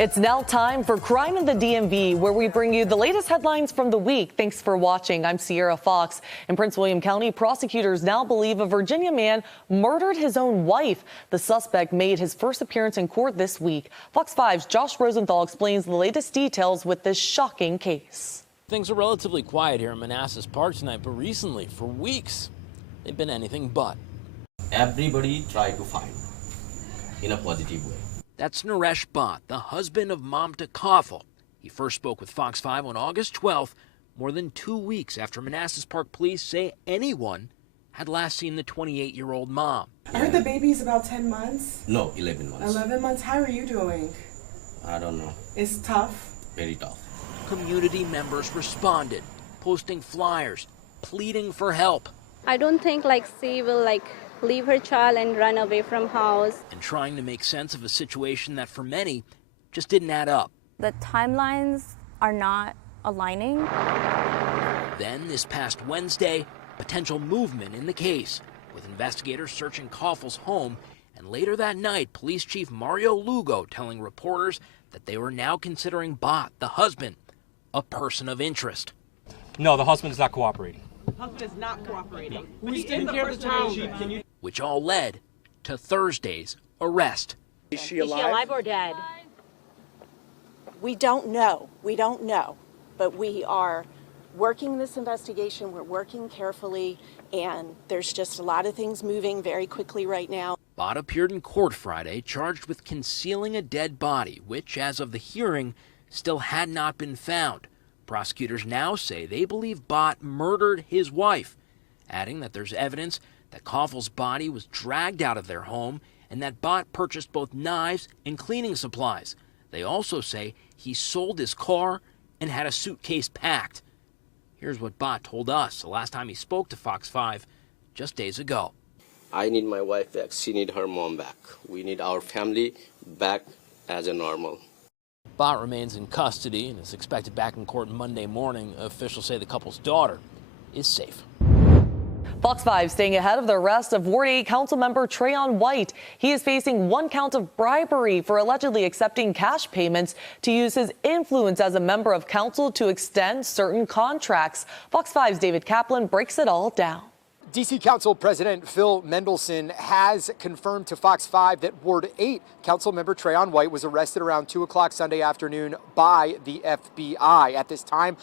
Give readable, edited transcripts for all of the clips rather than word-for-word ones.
It's now time for Crime in the DMV, where we bring you the latest headlines from the week. Thanks for watching. I'm Sierra Fox. In Prince William County, prosecutors now believe a Virginia man murdered his own wife. The suspect made his first appearance in court this week. Fox 5's Josh Rosenthal explains the latest details with this shocking case. Things are relatively quiet here in Manassas Park tonight, but recently, for weeks, they've been anything but. Everybody try to find in a positive way. That's Naresh Bhatt, the husband of Mamta Kaufel. He first spoke with Fox 5 on August 12th, more than 2 weeks after Manassas Park police say anyone had last seen the 28-year-old mom. I heard the baby's about 10 months. No, 11 months. 11 months? How are you doing? I don't know. It's tough? Very tough. Community members responded, posting flyers, pleading for help. I don't think she will leave her child and run away from house. And trying to make sense of a situation that for many just didn't add up. The timelines are not aligning. Then this past Wednesday, potential movement in the case, with investigators searching Kaufel's home, and later that night, Police Chief Mario Lugo telling reporters that they were now considering Bhatt, the husband, a person of interest. No, the husband is not cooperating. Husband is not cooperating. Who's taking care of the child? Which all led to Thursday's arrest. Is she alive or dead? We don't know. We don't know. But we are working this investigation. We're working carefully, and there's just a lot of things moving very quickly right now. Bhatt appeared in court Friday, charged with concealing a dead body, which, as of the hearing, still had not been found. Prosecutors now say they believe Bhatt murdered his wife, adding that there's evidence that Kaufel's body was dragged out of their home and that Bhatt purchased both knives and cleaning supplies. They also say he sold his car and had a suitcase packed. Here's what Bhatt told us the last time he spoke to Fox 5 just days ago. I need my wife back. She need her mom back. We need our family back as a normal. Bhatt remains in custody and is expected back in court Monday morning. Officials say the couple's daughter is safe. Fox 5 staying ahead of the arrest of Ward 8 Councilmember Trayon White. He is facing 1 count of bribery for allegedly accepting cash payments to use his influence as a member of council to extend certain contracts. Fox 5's David Kaplan breaks it all down. D.C. Council President Phil Mendelson has confirmed to Fox 5 that Ward 8 Councilmember Trayon White was arrested around 2 o'clock Sunday afternoon by the FBI. At this time,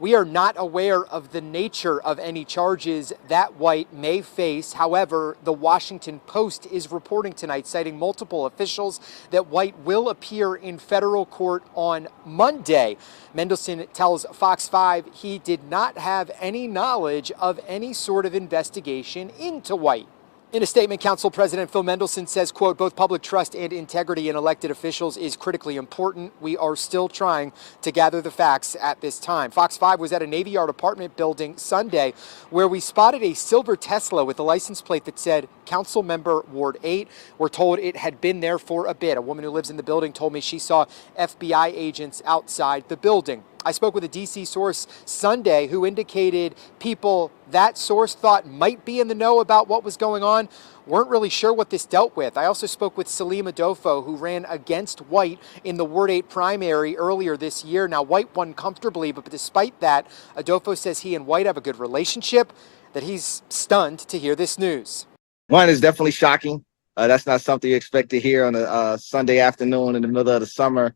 we are not aware of the nature of any charges that White may face. However, the Washington Post is reporting tonight, citing multiple officials, that White will appear in federal court on Monday. Mendelson tells Fox 5 he did not have any knowledge of any sort of investigation into White. In a statement, Council President Phil Mendelson says, quote, both public trust and integrity in elected officials is critically important. We are still trying to gather the facts at this time. Fox 5 was at a Navy Yard apartment building Sunday where we spotted a silver Tesla with a license plate that said Council Member Ward 8. We're told it had been there for a bit. A woman who lives in the building told me she saw FBI agents outside the building. I spoke with a D.C. source Sunday who indicated people that source thought might be in the know about what was going on weren't really sure what this dealt with. I also spoke with Salim Adolfo, who ran against White in the Ward 8 primary earlier this year. Now, White won comfortably, but despite that, Adolfo says he and White have a good relationship, that he's stunned to hear this news. One is definitely shocking. That's not something you expect to hear on a Sunday afternoon in the middle of the summer.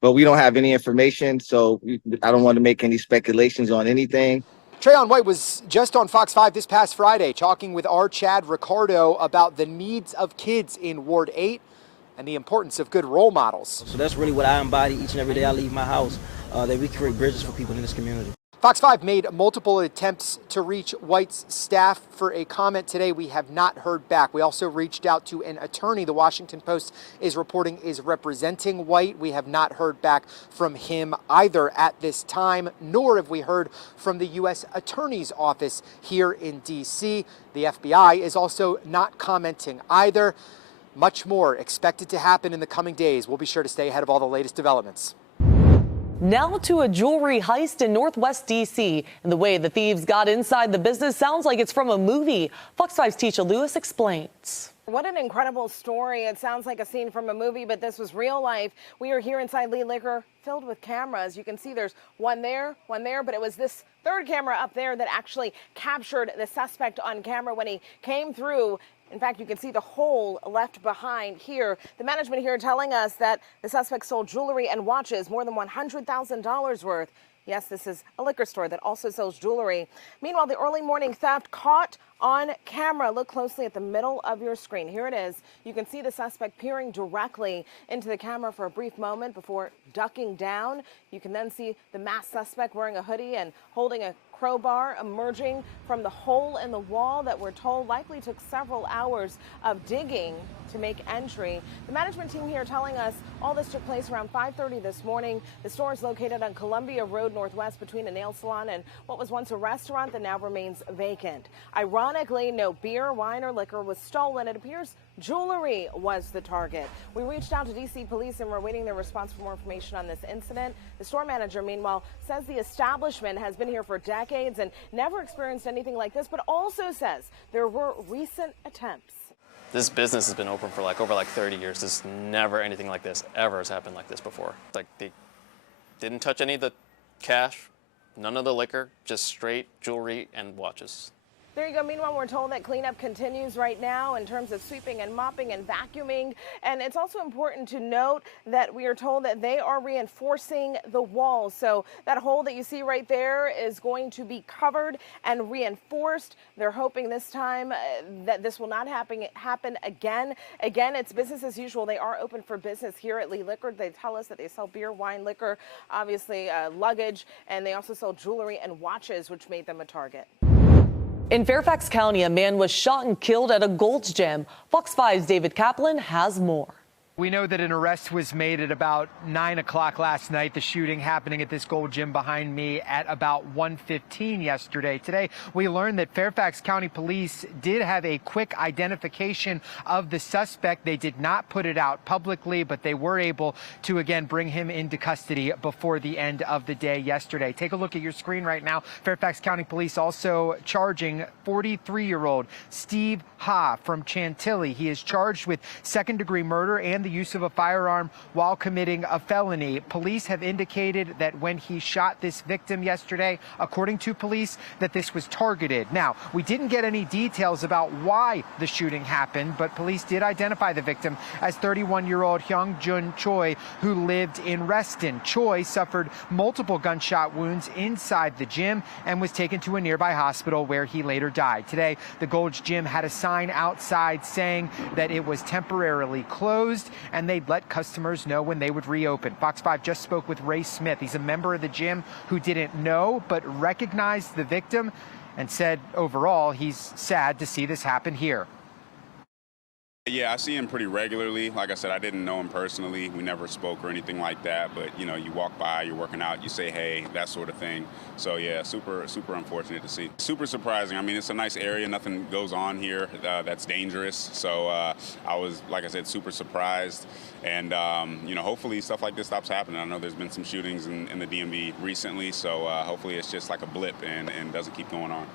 But we don't have any information, so I don't want to make any speculations on anything. Trayon White was just on Fox 5 this past Friday talking with our Chad Ricardo about the needs of kids in Ward 8 and the importance of good role models. So that's really what I embody each and every day I leave my house, that we create bridges for people in this community. Fox 5 made multiple attempts to reach White's staff for a comment today. We have not heard back. We also reached out to an attorney the Washington Post is reporting is representing White. We have not heard back from him either at this time, nor have we heard from the U.S. Attorney's Office here in D.C. The FBI is also not commenting either. Much more expected to happen in the coming days. We'll be sure to stay ahead of all the latest developments. Now to a jewelry heist in Northwest D.C. And the way the thieves got inside the business sounds like it's from a movie. Fox 5's Tisha Lewis explains. What an incredible story. It sounds like a scene from a movie, but this was real life. We are here inside Lee Liquor filled with cameras. You can see there's one there, but it was this third camera up there that actually captured the suspect on camera when he came through. In fact, you can see the hole left behind here. The management here telling us that the suspect sold jewelry and watches, more than $100,000 worth. Yes, this is a liquor store that also sells jewelry. Meanwhile, the early morning theft caught on camera. Look closely at the middle of your screen. Here it is. You can see the suspect peering directly into the camera for a brief moment before ducking down. You can then see the masked suspect wearing a hoodie and holding a crowbar emerging from the hole in the wall that we're told likely took several hours of digging to make entry. The management team here telling us all this took place around 5:30 this morning. The store is located on Columbia Road Northwest between a nail salon and what was once a restaurant that now remains vacant. Ironically, no beer, wine, or liquor was stolen. It appears jewelry was the target. We reached out to D.C. police and we're awaiting their response for more information on this incident. The store manager, meanwhile, says the establishment has been here for decades and never experienced anything like this, but also says there were recent attempts. This business has been open for over 30 years. There's never anything like this ever has happened like this before. Like, they didn't touch any of the cash, none of the liquor, just straight jewelry and watches. There you go. Meanwhile, we're told that cleanup continues right now in terms of sweeping and mopping and vacuuming. And it's also important to note that we are told that they are reinforcing the walls. So that hole that you see right there is going to be covered and reinforced. They're hoping this time that this will not happen again. Again, it's business as usual. They are open for business here at Lee Liquor. They tell us that they sell beer, wine, liquor, obviously luggage, and they also sell jewelry and watches, which made them a target. In Fairfax County, a man was shot and killed at a Gold's Gym. Fox 5's David Kaplan has more. We know that an arrest was made at about 9 o'clock last night. The shooting happening at this Gold Gym behind me at about 1:15 yesterday. Today, we learned that Fairfax County Police did have a quick identification of the suspect. They did not put it out publicly, but they were able to, again, bring him into custody before the end of the day yesterday. Take a look at your screen right now. Fairfax County Police also charging 43-year-old Steve Ha from Chantilly. He is charged with second-degree murder and the use of a firearm while committing a felony. Police have indicated that when he shot this victim yesterday, according to police, that this was targeted. Now, we didn't get any details about why the shooting happened, but police did identify the victim as 31-year-old Hyung Jun Choi, who lived in Reston. Choi suffered multiple gunshot wounds inside the gym and was taken to a nearby hospital where he later died. Today, the Gold's Gym had a sign outside saying that it was temporarily closed and they'd let customers know when they would reopen. Fox 5 just spoke with Ray Smith. He's a member of the gym who didn't know but recognized the victim and said overall he's sad to see this happen here. Yeah, I see him pretty regularly. Like I said, I didn't know him personally. We never spoke or anything like that. But, you know, you walk by, you're working out, you say, hey, that sort of thing. So, yeah, super unfortunate to see. Super surprising. I mean, it's a nice area. Nothing goes on here that's dangerous. So I was, like I said, super surprised. And, you know, hopefully stuff like this stops happening. I know there's been some shootings in the DMV recently. So hopefully it's just like a blip and doesn't keep going on.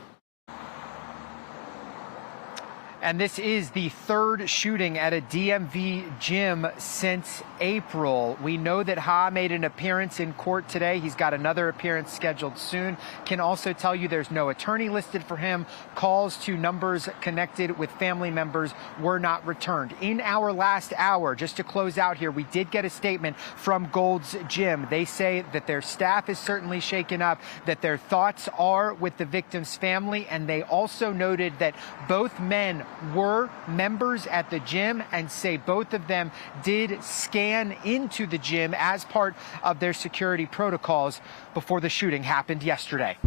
And this is the third shooting at a DMV gym since April. We know that Ha made an appearance in court today. He's got another appearance scheduled soon. Can also tell you there's no attorney listed for him. Calls to numbers connected with family members were not returned. In our last hour, just to close out here, we did get a statement from Gold's Gym. They say that their staff is certainly shaken up, that their thoughts are with the victim's family, and they also noted that both men were members at the gym and say both of them did scan into the gym as part of their security protocols before the shooting happened yesterday.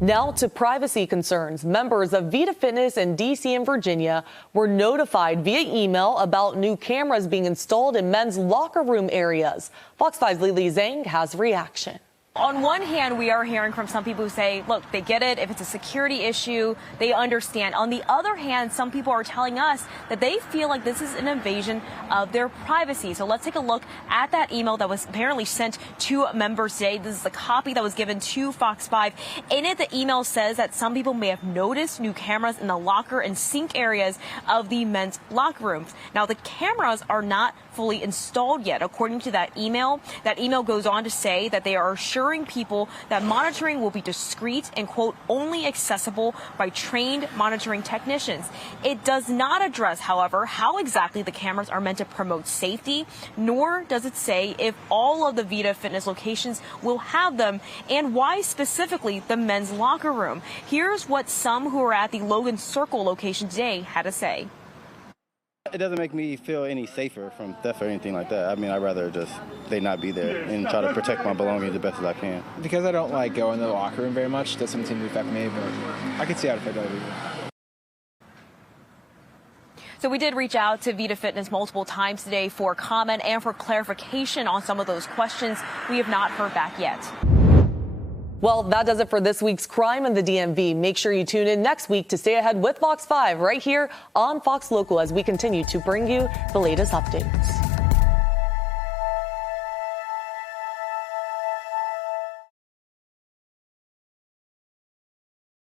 Now to privacy concerns. Members of Vaita Fitness in D.C. and Virginia were notified via email about new cameras being installed in men's locker room areas. Fox 5's Lily Zhang has reaction. On one hand, we are hearing from some people who say, look, they get it. If it's a security issue, they understand. On the other hand, some people are telling us that they feel like this is an invasion of their privacy. So let's take a look at that email that was apparently sent to members today. This is the copy that was given to Fox 5. In it, the email says that some people may have noticed new cameras in the locker and sink areas of the men's locker rooms. Now, the cameras are not fully installed yet. According to that email goes on to say that they are assuring people that monitoring will be discreet and, quote, only accessible by trained monitoring technicians. It does not address, however, how exactly the cameras are meant to promote safety, nor does it say if all of the Vaita Fitness locations will have them and why specifically the men's locker room. Here's what some who are at the Logan Circle location today had to say. It doesn't make me feel any safer from theft or anything like that. I mean, I'd rather just they not be there and try to protect my belongings the best as I can. Because I don't like going to the locker room very much, it doesn't seem to affect me, but I can see how it affects other people. So we did reach out to Vaita Fitness multiple times today for comment and for clarification on some of those questions. We have not heard back yet. Well, that does it for this week's Crime in the DMV. Make sure you tune in next week to stay ahead with Fox 5 right here on Fox Local as we continue to bring you the latest updates.